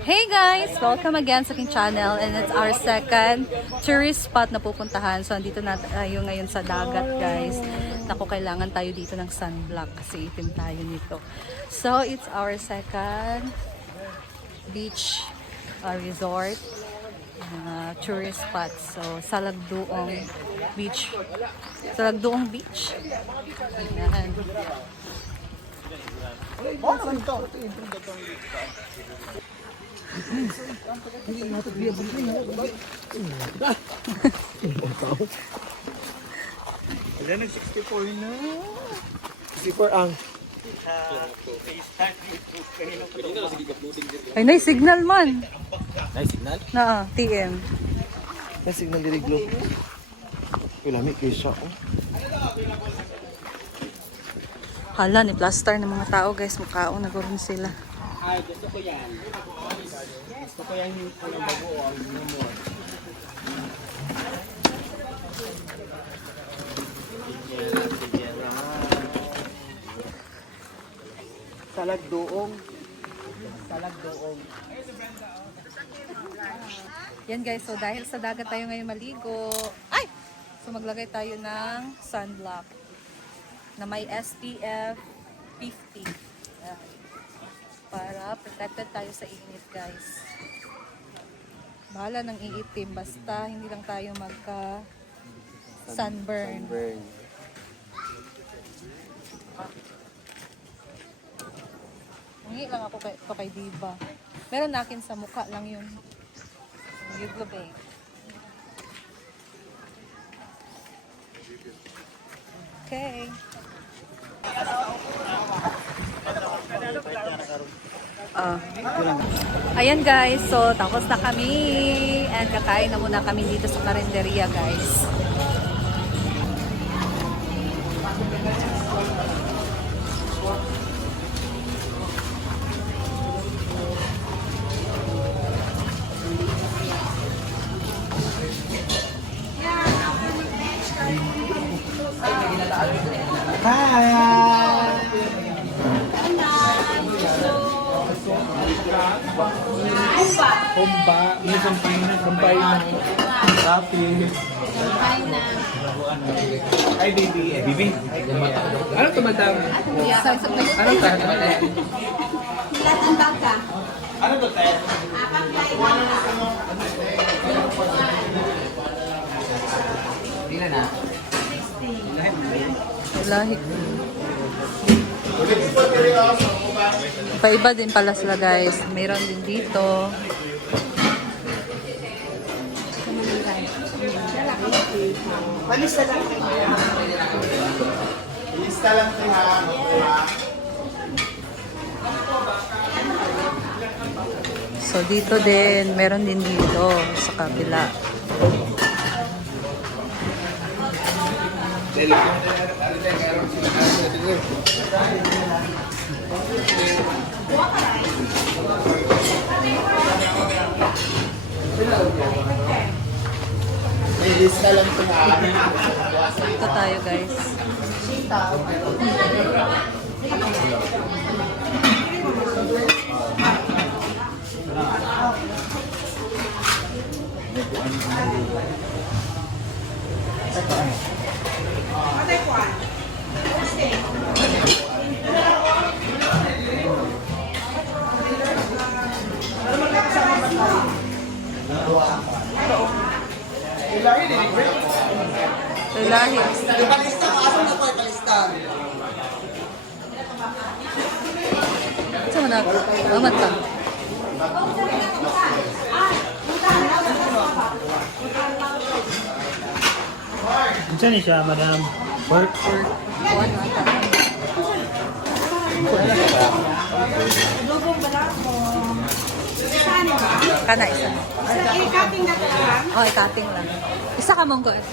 Hey guys! Welcome again sa aking channel and it's our second tourist spot na pupuntahan. So, andito na tayo ngayon sa dagat guys. Naku, kailangan tayo dito ng sunblock kasi itim tayo nito. So, it's our second beach resort tourist spot. So, Salagduong Beach. Salagduong Beach. Ayan. Ayan, nag-64 na. 64 ang. Ay, nay signal man. Nay signal? Na, TM. Nay signal diri glow. Ilami kaysa oh. Hala, ni plaster ng mga tao guys. Mukhaong nagurun sila. Ay, gusto ko yan. Gusto ko yan yung bago o ang number. Salagduong. Salagduong. Yan guys, so dahil sa dagat tayo ngayon maligo. Ay! So maglagay tayo ng sunblock na may SPF 50. Ayan. Para protected tayo sa init guys. Bahala ng iitim basta hindi lang tayo magka sunburn. Hingi lang ako kay Diva. Meron na akin sa mukha lang yun. Yung babe. Okay. Ayan guys, so tapos na kami and kakain na muna kami dito sa karinderya guys. Kumba, may sampay na. Rapi. Ay, baby. Baby? Ano ito, madam? Ano ito? Ano ito, tayo? Dila na. Lahi. Paiba din pala sila guys. Mayroon din dito. Palista lang. Palista lang ito ha. So dito din, meron din dito sa kabila. Palista lang ito ha. Dito tayo guys. Lahi. Palista, asan na po ay palista? Saan mo na? Amat ka. Saan siya, madam? Work? Kuwan mo ata. Kana isa. I-cutting na ito lang. Oh, ikating lang. Isa ka mong goet.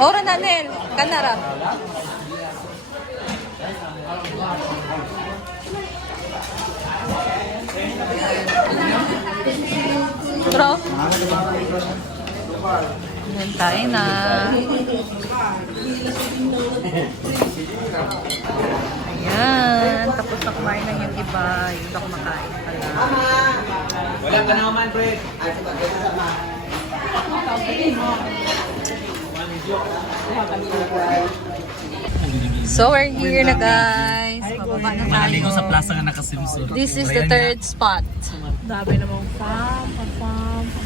Ora na Nel, kanara. Bro. Yan tayo na. Ayan. Tapos na kumain lang yung iba. Yung iba kumakain pala. Wala ka naman, Fred. So we're here na guys. Bababa na Maligo sa tayo. plaza nga nakasimsur. This is the third spot.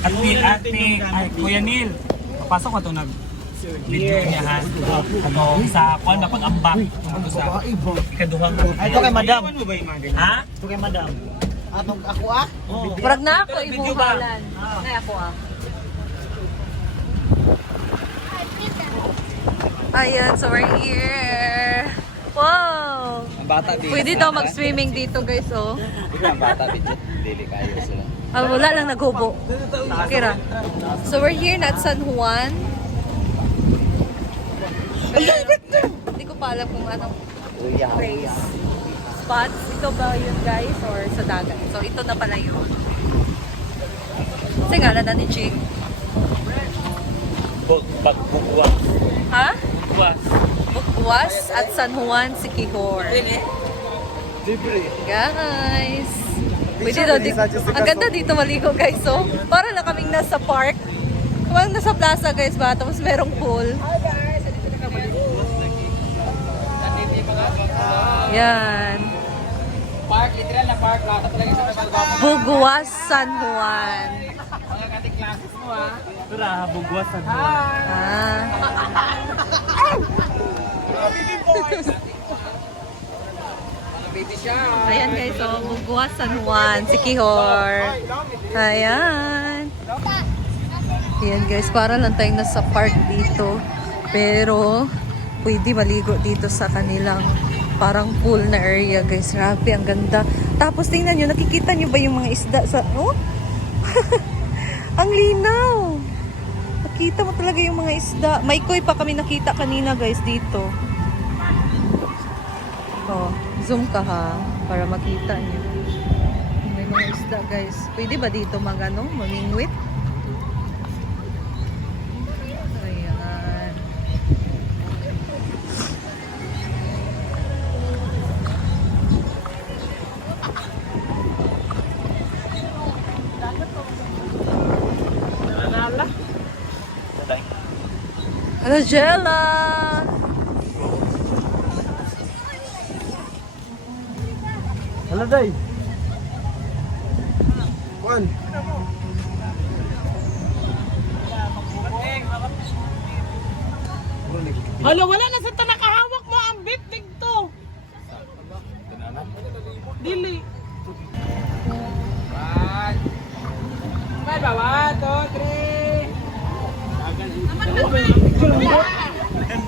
Ate, Kuya Neil, papasok ko ito video niya ha. Ano, sa kuwan na pag-ambak. Ano sa ikaduhang. Ito kay madam. Ha? Ito kay madam. Atong ako ah. Murag na ako Video ba? ibuhalan. Na ako ah. Ayan, so we're here. Wow! Ang bata, di. Pwede daw mag-swimming dito guys, oh. Ang bata, di. Dili kayo sila. Ah, wala lang naghubo. Kira. So we're here na at San Juan. Hindi ko pa alam kung anong place. Spots. Ito ba yun guys? Or sa dagat? So ito na pala yun. Kasi nga na ni Jing. Bugwas. Ha? Bugwas. Bukwas at San Juan, Siquijor. Guys! Pwede daw dito. Ang ganda dito maligo guys. So, para na kaming nasa park. Parang nasa plaza guys ba? Tapos merong pool. Yan. Park, literal na park. Lahat talaga sa mga Bugwas, San Juan. mga kating classes mo, ha? Tura, bugwas sa Ah. Baby siya. Ayan guys, so Bugwas, San Juan, Siquijor. Ayan. Ayan guys, para lang tayong nasa park dito. Pero, pwede maligo dito sa kanilang parang pool na area guys. Grabe, ang ganda. Tapos tingnan nyo, nakikita nyo ba yung mga isda sa... Oh? Ang linaw! Nakita mo talaga yung mga isda. May koi pa kami nakita kanina guys dito. Oh, zoom ka ha, para makita nyo. May mga isda guys. Pwede ba dito mamingwit? Ayan. Hello, Jella! Hello day. One. Hala, wala na sa tanakahawak mo ang bitig to. Dili. May bawa, 2, 3.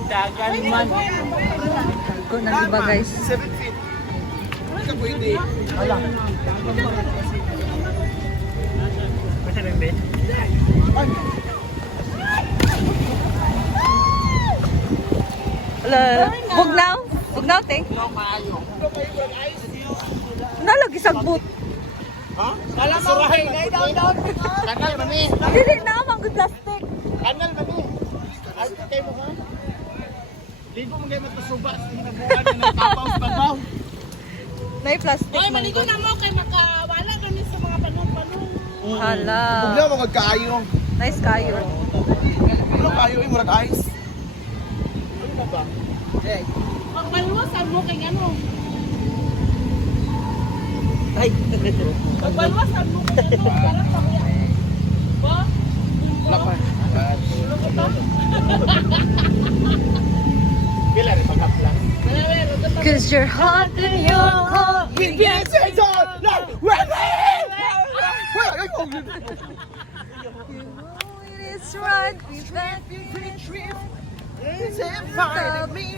Dagan man. Ko ng iba guys. 7 feet. Hindi ka pwede. Kasi lang din. Hello. Bugnaw? Bugnaw, te? Nalagi sagbot. Alam mo, okay, down. Kanal, mami. Dili na, manggod plastic. Kanal, mami. Ay, kay mo ha? Libo mo kayo magpasuba sa hinabuhan ng kapaw-babaw. May plastic Ay, maligo manggod. na mo kay makawala kami sa mga panong-panong. Hala. Bugla mo kagkaayo. Nice kayo. Ano kayo yung murag ice? Pagbalwasan mo kay ano? Pagbalwasan mo kay ano? Parang pangya. Ba? Wala pa. Pila rin magkapla. Cause you're hot and you're cold. Yes, it's all. No, wait, It's right.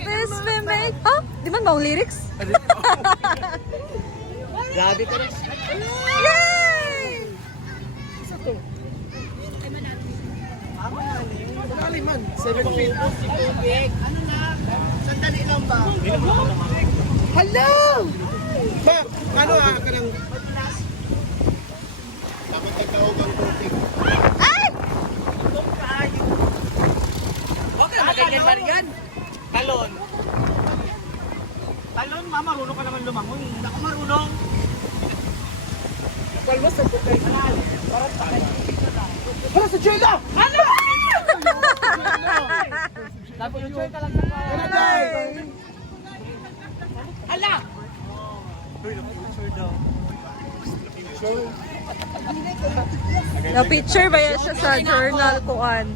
This we made. Oh, di man bang lyrics? Grabe ka rin. Yay! Madali man. 7 feet. Ano na? Sandali lang ba? Hello! Ba, ano kanang... Dapat nagkaog ang tubig. Talon. Talon, ma, marunong ka naman lumangoy. Hindi ako marunong. Para sa Jela! Ala! Na-picture ba yan siya sa journal kuan?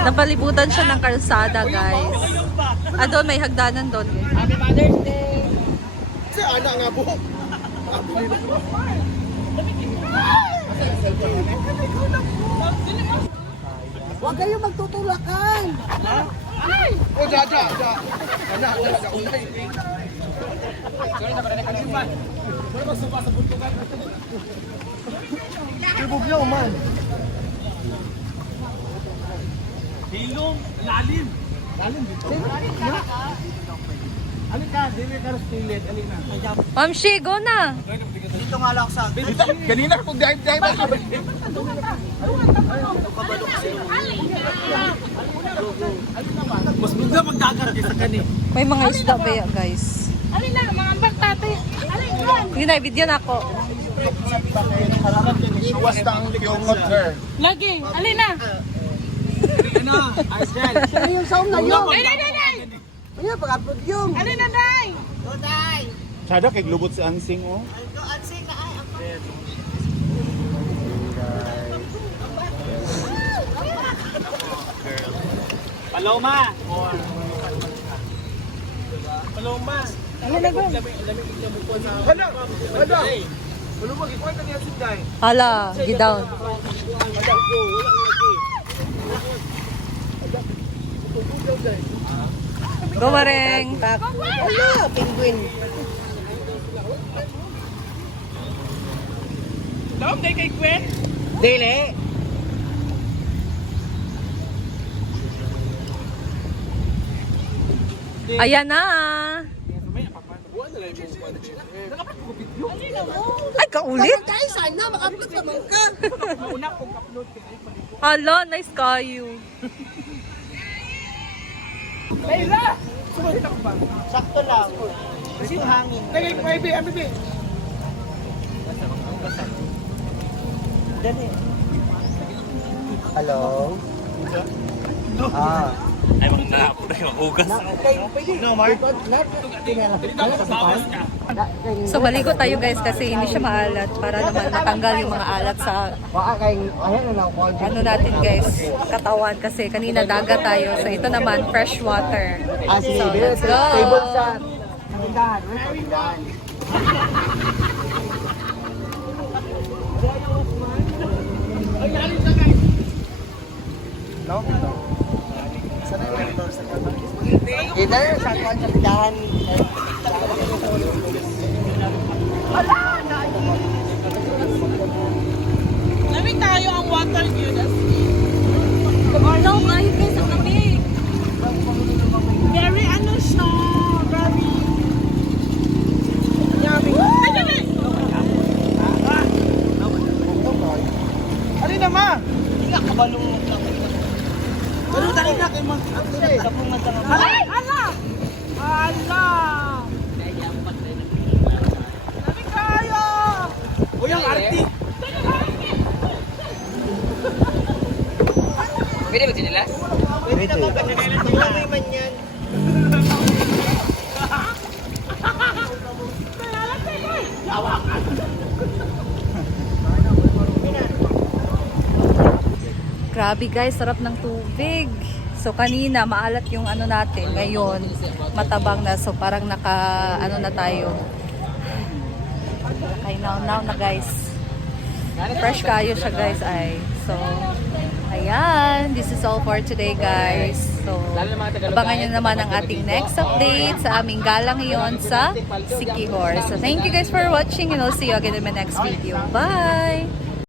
Napalibutan siya ng kalsada, guys. Ah, doon, may hagdanan doon. Kasi anak nga buhok. Huwag kayo magtutulakan. Oh, Jaja. Anak, unay. Ibugyaw man. Hilong, lalim. Alika, dili ka rin pilit. Alina. Mamshi, go na! Dito nga lang sa Kanina kung dahil ba? Mas bigla magdagarat sa kanin. May mga isda ba yan, guys? Alin na, mga ambak tatay. Alin yan? Hindi na, video na ako. Suwas na ang yung her. Lagi, alin na. Ano? Argel. Ano yung sound na yun? Ay, day, day, day. Ano yung pag-upload yung? Alin na, day. Sada kay lubot si Ansing oh. Paloma. Paloma. Hala. Wala mo gikuan na niya sinday. Hala, gidown. Go, Mareng! Wala, penguin. Dom, day kay Gwen. Dili. Ayan na! Ay, kaulit! Guys, sana maka-upload naman ka. Hala, nice kayo. Sakto lang. Kasi yung hangin. Nagay ko baby, baby. Dali. Hello? Ah. Ay, mga nalapo na yung hugas. No, Mark. So, maligo tayo, guys, kasi hindi siya maalat para naman matanggal yung mga alat sa Baka kayong, ayan na lang. ano natin, guys, katawan kasi kanina dagat tayo. So, ito naman, fresh water. Sige, So, let's go! table sa karindahan. Karindahan. No? Sana yung meron sa karindahan. Kita yun sa karindahan. Lamig tayo ang water view. No, kahit kayo sa lamig. Very ano siya. Very yummy. Ay, dali! Ano na ma? Pero tayo na kayo mag-upload. Kapag matanga. Ay! Ala! Ala! Lamig tayo! O yung arti. Pwede ba sinilas? Pwede naman pag nilagay man yan. Grabe, guys, sarap ng tubig. So, kanina, maalat yung ano natin. Ngayon, matabang na. So, parang ano na tayo. Kay now na, guys. Fresh kayo siya, guys, ay. So, ayan. This is all for today, guys. So, abangan nyo naman ang ating next update sa aming galang iyon sa Siquijor. So, thank you guys for watching and I'll see you again in my next video. Bye!